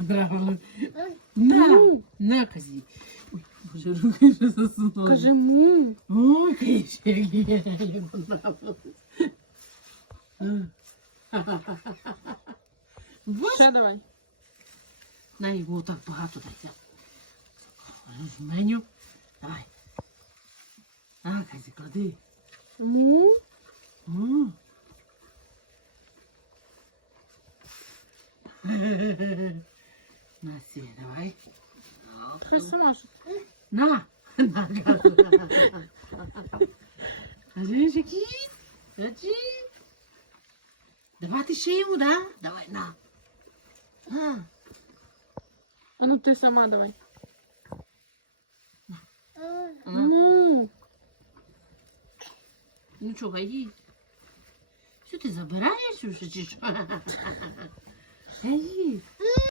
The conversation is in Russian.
Браво. На, Му. на, козі. Ой, боже, руки вже засунули. Каже му. Ой, кишек, йому нравилось. Вот. Ще давай. На його так багато дайте. Жменю. Давай. На, козі, клади. Му. М. На, сі, давай. Ти сама ж. На! На, кажу. Кажи, Жакіт, кажи. Давати ще йому, да? Давай, на. На. А ну ти сама давай. На. Му. Ну чого, їй? Що ти забираєш уже чи що? Та їй.